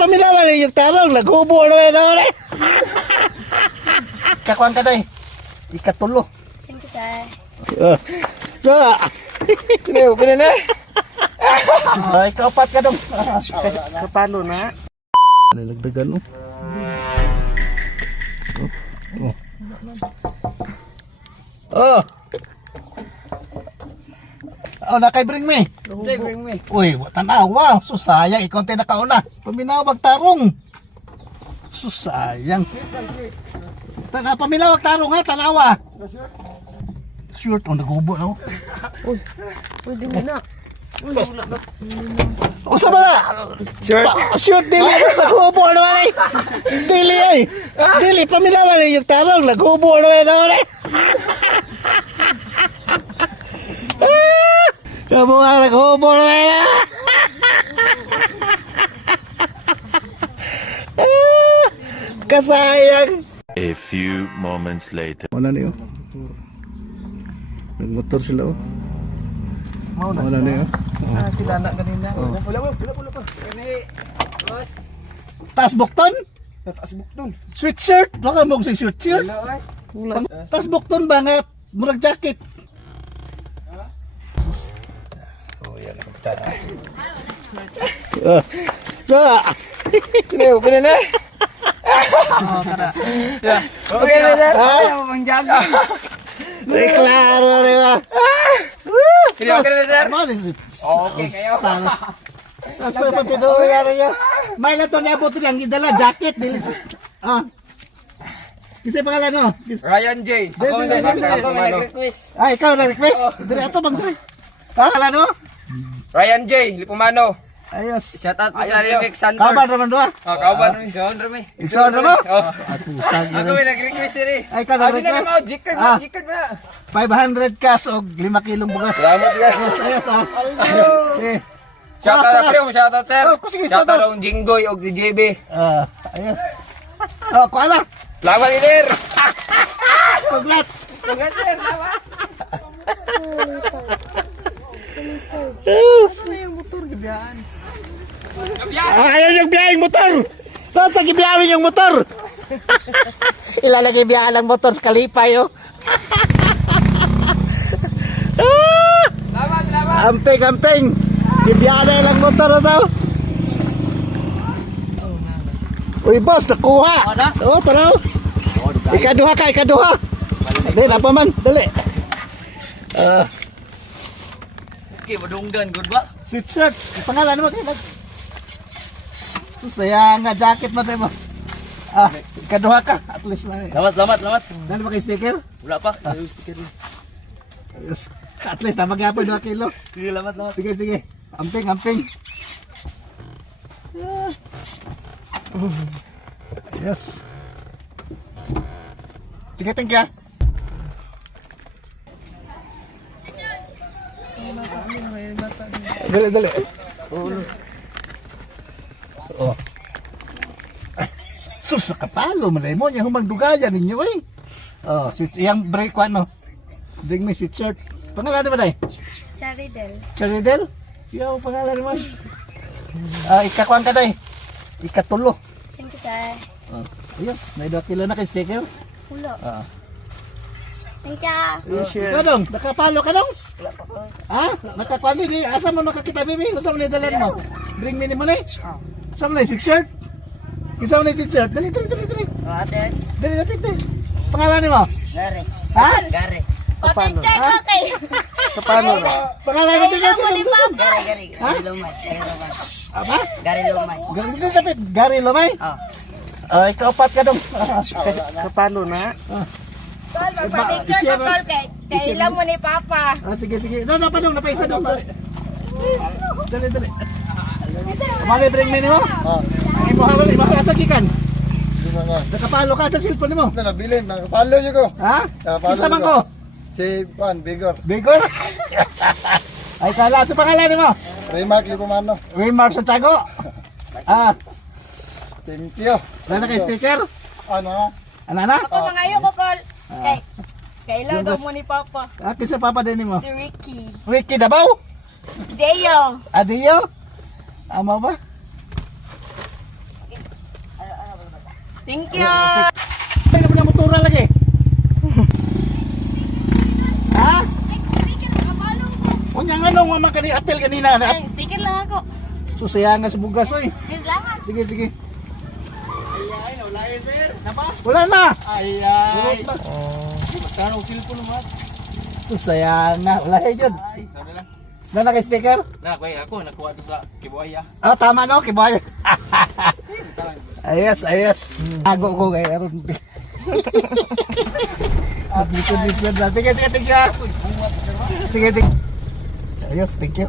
Paminawan yung tarong, naghubo na yun ako eh. Kakuan ka day. Ikatulo. Thank you, sir. So, Kinayo ko na na. ikapat ka dong. Kapano na? Nalagdagan oh. Oh. Oh, nakay bring me. Say, bring me. Uy, tanawa. Susayang, ikaw tayo nakauna. Paminawag tarong. Susayang. Paminawag tarong ha, tanawa. Short, oh, naghubo na oh. Pwede mo na. O sa ba na? Shirt. Shoot, dili. Naghubo naman eh. Dili eh. Dili, paminawan yung tarong. Naghubo naman eh. Kamu nga naghubo naman eh. Kasayang. A few moments later. Mana niyo? Nagmotor sila oh. Mana niyo? Sila na kanina. Wala pa. Kani, boss. Tas bukton? Taas bukton. Sweatshirt? Baka mo si sweatshirt? Wala ay. Tas bukton ba nga? Murag jacket. Oh, yan ang kita. So, Kinayo ko na na. Okay na, sir. Ayaw mo pang jogging. ay klaro rin ba? Kinayo ko na, sir. What is it? Okay, kayo. Sa pati doon yan niya. May na to niabot lang gidala jacket dili. Ah. Kasi pangalan mo? Ryan J. Ako may nag-request. Ay, ikaw na request. Dire ato bang dire. Pangalan mo? Ryan J. Lipumano. Ayos. Shout out po sa Remix Sandor. Kaban naman doa. Kauban rin. Ison Rami. Ison mo? Oh. Atutag Ako may nag-request rin. Ay, ka na request. Jiker Ah. ba? Jiker ba? 500 cash o 5 kilong bugas. Salamat yan. Ayos ah. Sige. Shout out na mo, shout out sir. Oh, sige, Shout shout out. out ang Jinggoy og si JB. Ayos. Oh, kuala. Salamat leader. Congrats. Salamat sir. Salamat. Yes. Yung motor gabiyaan. Ayan yung biyaheng motor. Doon sa gibiyawin yung motor. Ilalagay biyahan ng motor sa kalipay oh. Salamat, salamat. Amping. Gibiyahan na ilang motor na daw. Uy boss, nakuha. Oo, tara. Ikaduha ka, ikaduha. Dali, napa man, dali. Okay, madunggan, good ba? Sweet shirt. Pangalan mo kayo. Sayang nga jacket mo tayo mo. Ikaduha ka. At least na. Salamat. Dali ba kayo sticker? Wala pa, sayo sticker rin. Yes. At least na magyapon 2 kilo. Sige, salamat. Sige. Amping. Yes. Sige, thank you. Dali. Oh. Sus, kapalo, malay mo. Yung magdugayan ninyo eh. Oh, sweet. Yung break one, no? Bring me sweet shirt. Pangalan naman ay? Charidel. Charidel? Yo, pangalan naman. Ikakuan ka day. Ikatulo. Thank you, sir. Ayos, may 2 kilo na kay sticker. Ulo. Ah. Thank you. Ikaw dong, nakapalo ka dong? Ha? Nakakuan ni, asa mo nakakita bibi? Asa mo na dalan mo? Bring me ni mo na eh. Asa mo na yung shirt? Isa mo na yung shirt? Dali. Ate, Dali, lapit eh. Pangalan mo? Gary. Ha? Gary. Pa-picture ko kay. Paano? Pangalan mo din Kailan mo ni mo Papa? Gary. Ha? Lumay. Apa? Gary Lumay. Gari dapat Gari Lumay. Ikaw pat ka dong. Kapano na? Tol, magpa-picture ko tol kay. Kailan mo ni Papa? Sige. No, padong napaisa dong. Dali. Mali bring me nimo? Ang imo hawal imo asa gikan. Nakapalo ka sa cellphone mo. Nabilin, nakapalo niyo ko. Ha? Nakapalo Isa man ko. ko. Si Juan Bigor. Bigor. Ay kala sa pangalan mo. Remark Lipumano. Remark sa Tiago. Thank you. Wala kay sticker? Ano? Ana? Ako mangayo ko call. Kay. Kailan daw mo ni Papa? Kisa papa din mo. Si Ricky. Ricky Dabaw? Deo. Adiyo? Amo ba? Thank you. May na motora lagi. Ha? Sticker, nakabalong ko. Unyang anong mamang kani apel kanina na. Ay, sticker lang ako. Susayang nga sa bugas oy. Please langan. Sige, sige. Ay, wala eh, sir. Napa? Wala na. Ay, Wala ay. na. Magkano ang cellphone naman? Susayang nga. Wala eh dyan. Ay, sabi lang. Na naka-sticker? Ako, nakuha to sa Kibuaya. Ah, tama no, kibay. Ayos, ayos. Ago ko kay Aaron. Sige, sige, thank you. Sige, sige. Ayos, thank you.